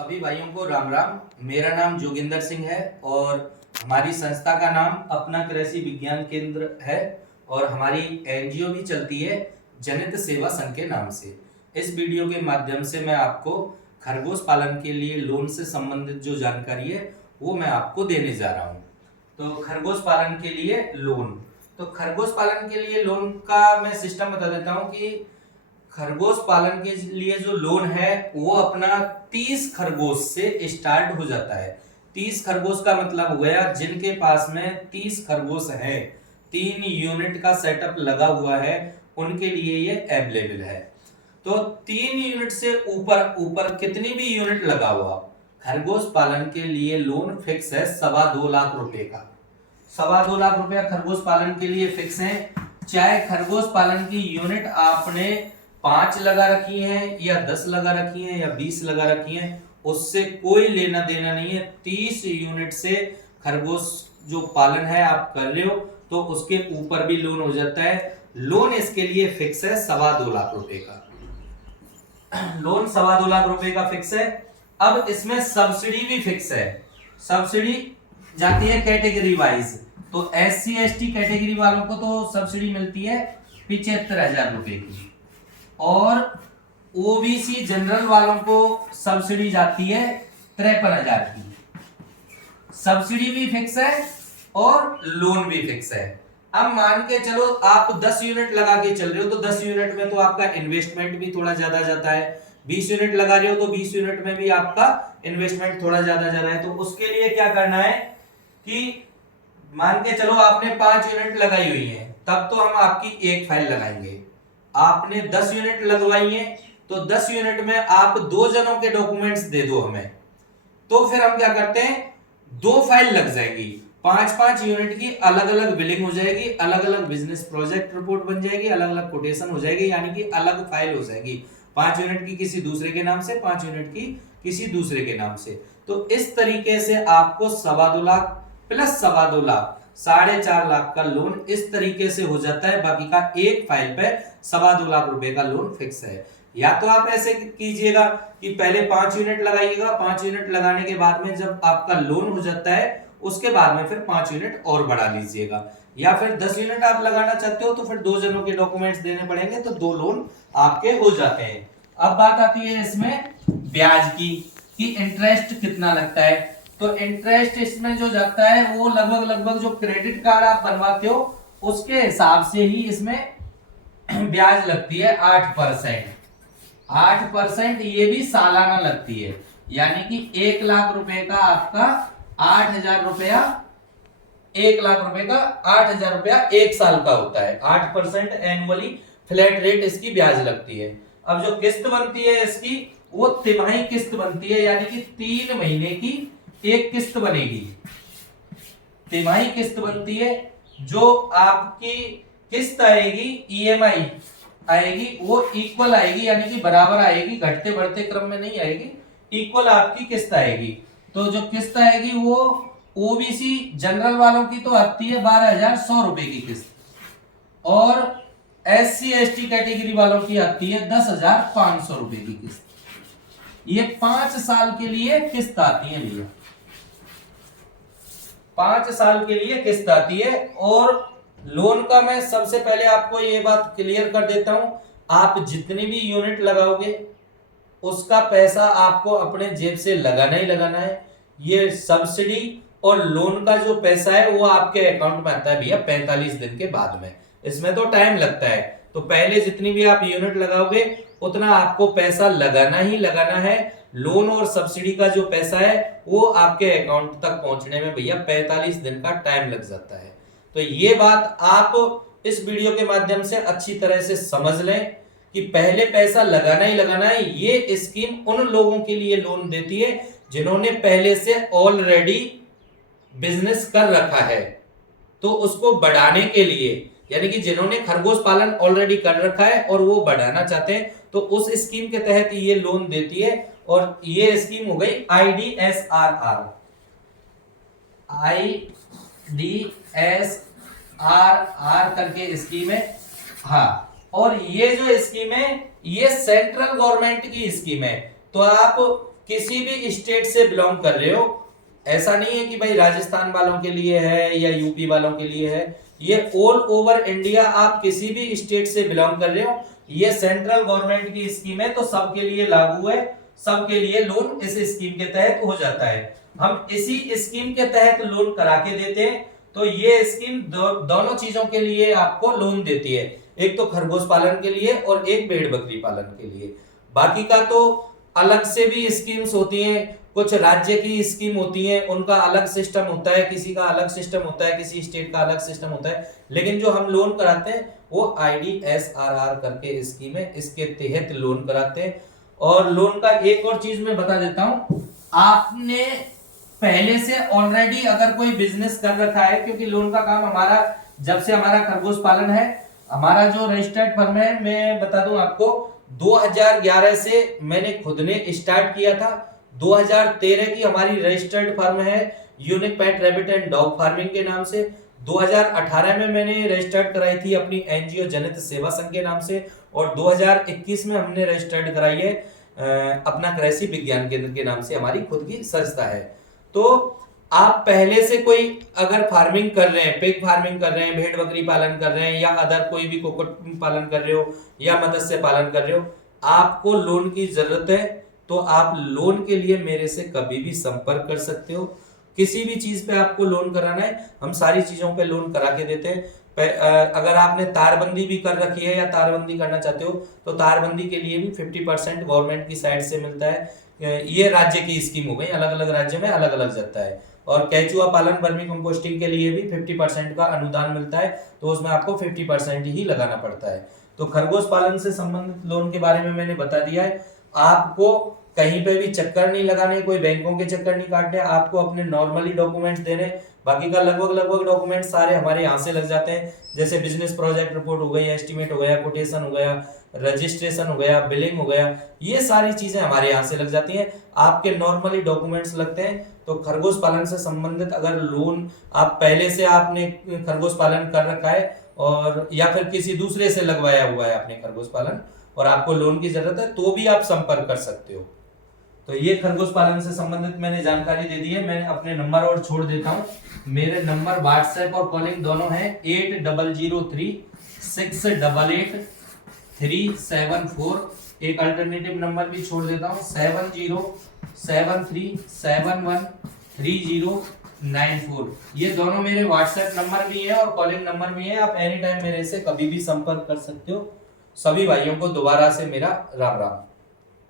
सभी भाइयों को राम राम। मेरा नाम जोगिंदर सिंह है और हमारी संस्था का नाम अपना कृषि विज्ञान केंद्र है और हमारी एनजीओ भी चलती है जनित सेवा संघ के नाम से। इस वीडियो के माध्यम से मैं आपको खरगोश पालन के लिए लोन से संबंधित जो जानकारी है वो मैं आपको देने जा रहा हूँ। तो खरगोश पालन के लिए लोन, तो खरगोश पालन के लिए लोन का मैं सिस्टम बता देता हूँ कि खरगोश पालन के लिए जो लोन है वो अपना 30 खरगोश से स्टार्ट हो जाता है। 30 खरगोश का मतलब हो गया जिनके पास में 30 खरगोश है, 3 यूनिट का सेटअप लगा हुआ है, उनके लिए ये अवेलेबल है। तो 3 यूनिट से ऊपर ऊपर कितनी भी यूनिट लगा हुआ खरगोश पालन के लिए लोन फिक्स है 2.25 लाख रुपए का। 2.25 लाख रुपया खरगोश पालन के लिए फिक्स है। चाहे खरगोश पालन की यूनिट आपने 5 लगा रखी है या 10 लगा रखी है या 20 लगा रखी है, उससे कोई लेना देना नहीं है। 30 यूनिट से खरगोश जो पालन है आप कर रहे हो तो उसके ऊपर भी लोन हो जाता है। लोन इसके लिए फिक्स है 2.25 लाख रुपए का। लोन 2.25 लाख रुपए का फिक्स है। अब इसमें सब्सिडी भी फिक्स है। सब्सिडी जाती है कैटेगरी वाइज। तो SC ST कैटेगरी वालों को तो सब्सिडी मिलती है 75,000 रुपए की और OBC जनरल वालों को सब्सिडी जाती है 53,000 की। सब्सिडी भी फिक्स है और लोन भी फिक्स है। अब मान के चलो आप 10 यूनिट लगा के चल रहे हो तो 10 यूनिट में तो आपका इन्वेस्टमेंट भी थोड़ा ज्यादा जाता है। 20 यूनिट लगा रहे हो तो 20 यूनिट में भी आपका इन्वेस्टमेंट थोड़ा ज्यादा जा रहा है। तो उसके लिए क्या करना है कि मान के चलो आपने 5 यूनिट लगाई हुई है, तब तो हम आपकी एक फाइल लगाएंगे। आपने 10 यूनिट लगवाई है तो 10 यूनिट में आप 2 जनों के डॉक्यूमेंट्स दे दो हमें, तो फिर हम क्या करते हैं 2 फाइल लग जाएगी। 5-5 यूनिट की अलग अलग बिलिंग हो जाएगी, अलग अलग बिजनेस प्रोजेक्ट रिपोर्ट बन जाएगी, अलग अलग कोटेशन हो जाएगी, यानी कि अलग फाइल हो जाएगी। 5 यूनिट की किसी दूसरे के नाम से, 5 यूनिट की किसी दूसरे के नाम से। तो इस तरीके से आपको 2.25 लाख प्लस 2.25 लाख 4.5 लाख का लोन इस तरीके से हो जाता है। बाकी का एक फाइल पे 2.25 लाख रुपए का लोन फिक्स है। या तो आप ऐसे कीजिएगा कि पहले 5 यूनिट लगाइएगा, 5 यूनिट लगाने के बाद में जब आपका लोन हो जाता है उसके बाद में फिर 5 यूनिट और बढ़ा लीजिएगा। या फिर 10 यूनिट आप लगाना चाहते हो तो फिर 2 जनों के डॉक्यूमेंट्स देने पड़ेंगे, तो 2 लोन आपके हो जाते हैं। अब बात आती है इसमें ब्याज की कि इंटरेस्ट कितना लगता है। तो इंटरेस्ट इसमें जो जाता है वो लगभग जो क्रेडिट कार्ड आप बनवाते हो उसके हिसाब से ही इसमें ब्याज लगती है 8%। 8% ये भी सालाना लगती है, यानी कि 1 लाख रुपए का आपका 8,000 रुपया, 1 लाख रुपए का 8,000 रुपया 1 साल का होता है। 8% एनुअली फ्लैट रेट इसकी ब्याज लगती है। अब जो किस्त बनती है इसकी वो तिमाही किस्त बनती है, यानी कि 3 महीने की एक किस्त बनेगी। तिमाही किस्त बनती है। जो आपकी किस्त आएगी EMI आएगी वो इक्वल आएगी, यानी कि बराबर आएगी, घटते बढ़ते क्रम में नहीं आएगी, इक्वल आपकी किस्त आएगी। तो जो किस्त आएगी वो OBC जनरल वालों की तो आती है 12,100 रुपए की किस्त और SC ST कैटेगरी वालों की आती है 10,500 रुपए की किस्त। ये 5 साल के लिए किस्त आती है भैया, 5 साल के लिए किस्त आती है। और लोन का मैं सबसे पहले आपको ये बात क्लियर कर देता हूं, आप जितनी भी यूनिट लगाओगे उसका पैसा आपको अपने जेब से लगाना ही लगाना है। ये सब्सिडी और लोन का जो पैसा है वो आपके अकाउंट में आता है भैया 45 दिन के बाद में। इसमें तो टाइम लगता है, तो पहले जितनी भी आप यूनिट लगाओगे उतना आपको पैसा लगाना ही लगाना है। लोन और सब्सिडी का जो पैसा है वो आपके अकाउंट तक पहुंचने में भैया 45 दिन का टाइम लग जाता है। तो ये बात आप इस वीडियो के माध्यम से अच्छी तरह से समझ लें कि पहले पैसा लगाना ही लगाना है। ये स्कीम उन लोगों के लिए लोन देती है जिन्होंने पहले से ऑलरेडी बिजनेस कर रखा है, तो उसको बढ़ाने के लिए, यानी कि जिन्होंने खरगोश पालन ऑलरेडी कर रखा है और वो बढ़ाना चाहते हैं, तो उस स्कीम के तहत ये लोन देती है। और ये स्कीम हो गई IDSRR करके स्कीम है। हाँ, और ये जो स्कीम है ये सेंट्रल गवर्नमेंट की स्कीम है। तो आप किसी भी स्टेट से बिलोंग कर रहे हो, ऐसा नहीं है कि भाई राजस्थान वालों के लिए है या यूपी वालों के लिए है, ये ऑल ओवर इंडिया आप किसी भी स्टेट से बिलोंग कर रहे हो, ये सेंट्रल गवर्नमेंट की स्कीम है, तो सबके लिए लागू है, सबके लिए लोन इस स्कीम के तहत हो जाता है। हम इसी स्कीम के तहत लोन करा के देते हैं। तो ये स्कीम दोनों चीजों के लिए आपको लोन देती है, एक तो खरगोश पालन के लिए और एक भेड़ बकरी पालन के लिए। बाकी का तो अलग से भी स्कीम्स होती हैं, कुछ राज्य की स्कीम होती है, उनका अलग सिस्टम होता है, किसी का अलग सिस्टम होता है, किसी स्टेट का अलग सिस्टम होता है। लेकिन जो हम लोन कराते हैं वो IDSRR करके स्कीम है, इसके तहत लोन कराते हैं। और लोन का एक और चीज मैं बता देता हूं, आपने पहले से ऑलरेडी अगर कोई बिजनेस कर रखा है, क्योंकि लोन का काम हमारा जब से हमारा खरगोश पालन है, हमारा जो रजिस्टर्ड फर्म है, मैं बता दूं आपको 2011 से मैंने खुद ने स्टार्ट किया था। 2013 की हमारी रजिस्टर्ड फर्म है unique pet rabbit and dog farming के नाम से। 2018 में मैंने रजिस्टर्ड कराई थी अपनी एनजीओ जनित सेवा संघ के नाम से, और 2021 में हमने रजिस्टर्ड कराई है अपना कृषि विज्ञान केंद्र के नाम से, हमारी खुद की संस्था है। तो आप पहले से कोई अगर फार्मिंग कर रहे हैं, पिग फार्मिंग कर रहे हैं, भेड़ बकरी पालन कर रहे हैं, या अदर कोई भी कुक्कुट पालन कर रहे हो या मत्स्य पालन कर रहे हो, आपको लोन की जरूरत है, तो आप लोन के लिए मेरे से कभी भी संपर्क कर सकते हो। किसी भी चीज पे आपको लोन कराना है, हम सारी चीजों पे लोन करा के देते हैं। अगर आपने तारबंदी भी कर रखी है या तारबंदी करना चाहते हो, तो तारबंदी के लिए भी 50% गवर्नमेंट की साइड से मिलता है। ये राज्य की स्कीम हो गई, अलग अलग राज्य में अलग अलग जाता है। और केचुआ पालन वर्मी कंपोस्टिंग के लिए भी 50% का अनुदान मिलता है, तो उसमें आपको 50% ही लगाना पड़ता है। तो खरगोश पालन से संबंधित लोन के बारे में मैंने बता दिया है। आपको कहीं पे भी चक्कर नहीं लगाने, कोई बैंकों के चक्कर नहीं काटने, आपको अपने नॉर्मली डॉक्यूमेंट्स देने। बाकी का लगभग डॉक्यूमेंट सारे हमारे यहाँ से लग जाते हैं, जैसे बिजनेस प्रोजेक्ट रिपोर्ट हो गई, एस्टीमेट हो गया, कोटेशन हो गया, रजिस्ट्रेशन हो गया, बिलिंग हो गया, ये सारी चीजें हमारे यहाँ से लग जाती हैं। आपके नॉर्मली डॉक्यूमेंट्स लगते हैं। तो खरगोश पालन से संबंधित अगर लोन आप पहले से आपने खरगोश पालन कर रखा है और या फिर किसी दूसरे से लगवाया हुआ है आपने खरगोश पालन और आपको लोन की जरूरत है, तो भी आप संपर्क कर सकते हो। तो ये खरगोश पालन से संबंधित मैंने जानकारी दे दी है। मैं अपने नंबर और छोड़ देता हूँ। मेरे नंबर व्हाट्सएप और कॉलिंग दोनों है 8003-688-374। एक अल्टरनेटिव नंबर भी छोड़ देता हूँ 7073713094। ये दोनों मेरे व्हाट्सएप नंबर भी है और कॉलिंग नंबर भी है। आप एनी टाइम मेरे से कभी भी संपर्क कर सकते हो। सभी भाइयों को दोबारा से मेरा राम राम।